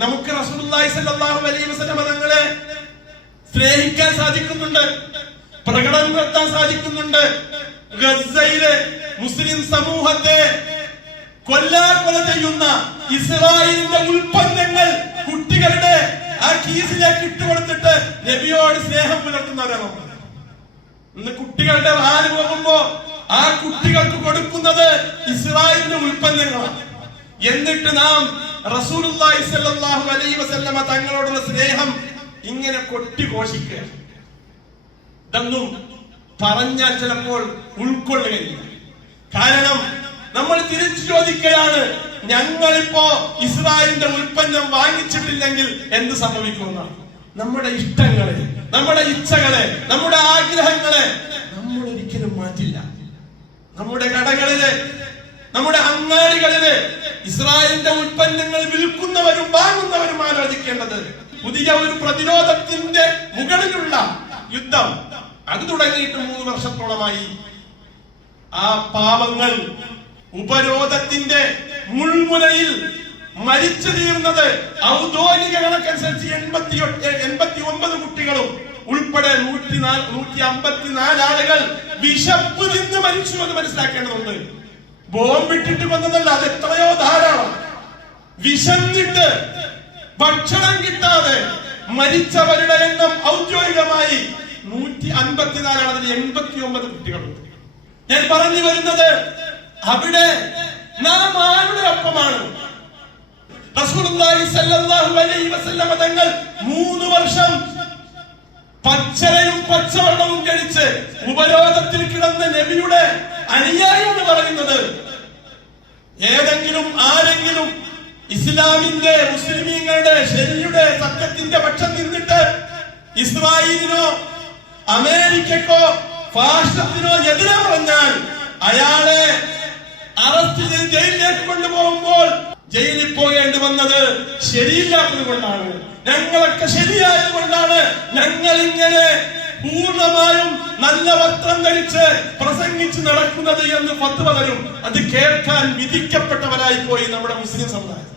നമുക്ക് റസൂലുള്ളാഹി സ്വല്ലല്ലാഹു അലൈഹി വസല്ലം തങ്ങളെ സ്നേഹിക്കാൻ സാധിക്കുന്നുണ്ട്, പ്രകടനം നടത്താൻ സാധിക്കുന്നുണ്ട്. ഗസയിലെ മുസ്ലിം സമൂഹത്തെ കൊല്ലാക്കൊല ചെയ്യുന്ന ഇസ്രായേലിന്റെ ഉൽപ്പന്നങ്ങൾ കുട്ടികളുടെ ആ കീസിലേക്ക് ഇട്ടുകൊടുത്തിട്ട് നബിയോട് സ്നേഹം പുലർത്തുന്നവരാണ്. ഇന്ന് കുട്ടികളുടെ വാല് പോകുമ്പോ ആ കുട്ടികൾക്ക് കൊടുക്കുന്നത് ഇസ്രായേലിന്റെ ഉൽപ്പന്നങ്ങളാണ്. എന്നിട്ട് നാം റസൂലുള്ളാഹി സ്വല്ലല്ലാഹു അലൈഹി വസല്ലമ തങ്ങളോടുള്ള സ്നേഹം ഇങ്ങനെ കൊട്ടിഘോഷിക്കുക. ഇതൊന്നും പറഞ്ഞാൽ ചിലപ്പോൾ ഉൾക്കൊള്ളുകയില്ല. കാരണം നമ്മൾ തിരിച്ചു ചോദിക്കുകയാണ്, ഞങ്ങളിപ്പോ ഇസ്രായേലിന്റെ ഉൽപ്പന്നം വാങ്ങിച്ചിട്ടില്ലെങ്കിൽ എന്ത് സംഭവിക്കുമെന്നാണ്. നമ്മുടെ ഇഷ്ടങ്ങളെ, നമ്മുടെ ഇച്ഛകളെ, നമ്മുടെ ആഗ്രഹങ്ങളെ നമ്മൾ ഒരിക്കലും മാറ്റില്ല. നമ്മുടെ കടകളിലെ, നമ്മുടെ അങ്ങാടികളിലെ ഇസ്രായേലിന്റെ ഉൽപ്പന്നങ്ങൾ വിൽക്കുന്നവരും വാങ്ങുന്നവരും ആലോചിക്കേണ്ടത് പുതിയ ഒരു പ്രതിരോധത്തിന്റെ മുകളിലുള്ള യുദ്ധം അത് തുടങ്ങിയിട്ട് 3 വർഷത്തോളമായി. ആ പാവങ്ങൾ ഉപരോധത്തിന്റെ മുൾമുനയിൽ മരിച്ചു തീർന്നത് ഔദ്യോഗിക കണക്കനുസരിച്ച് 89 കുട്ടികളും ഉൾപ്പെടെ 154 ആളുകൾ വിശപ്പ് നിന്ന് മരിച്ചു എന്ന് മനസ്സിലാക്കേണ്ടതുണ്ട്. ബോംബിട്ടിട്ട് കൊന്നതല്ല, അത് എത്രയോ ധാരാളം. വിശന്നിട്ട് ഭക്ഷണം കിട്ടാതെ മരിച്ചവരുടെ എണ്ണം ഔദ്യോഗികമായി 154 ആണ്. അതിൽ 89 കുട്ടികളുണ്ട്. ഞാൻ പറഞ്ഞു വരുന്നത്, അവിടെ നാം ആരുടെ ഒപ്പമാണ്? റസൂലുള്ളാഹി സ്വല്ലല്ലാഹു അലൈഹി വസല്ലം തങ്ങൾ 3 വർഷം പച്ചരയും പച്ചവെള്ളവും കഴിച്ച് ഉപരോധത്തിൽ കിടന്ന നബിയുടെ അനുയായി എന്ന് പറയുന്നത് ഏതെങ്കിലും ആരെങ്കിലും ഇസ്ലാമിന്റെ, മുസ്ലിമീങ്ങളുടെ, ശരിയുടെ, സത്യത്തിന്റെ പക്ഷം നിന്നിട്ട് ഇസ്രായേലിനോ അമേരിക്കക്കോ ഫാഷിസത്തിനോ എതിരെ പറഞ്ഞാൽ അയാളെ അറസ്റ്റ് ചെയ്ത് ജയിലിലേക്ക് കൊണ്ടുപോകുമ്പോൾ ജയിലിൽ പോകേണ്ടി വന്നത് ശരിയില്ലാത്തത് കൊണ്ടാണ്, ഞങ്ങളൊക്കെ ശരിയായത് കൊണ്ടാണ് ഞങ്ങൾ ഇങ്ങനെ പൂർണ്ണമായും നല്ല വസ്ത്രം ധരിച്ച് പ്രസംഗിച്ച് നടക്കുന്നത് എന്ന് ഫത്വ തരും. അത് കേൾക്കാൻ വിധിക്കപ്പെട്ടവരായി പോയി നമ്മുടെ മുസ്ലിം സമുദായം.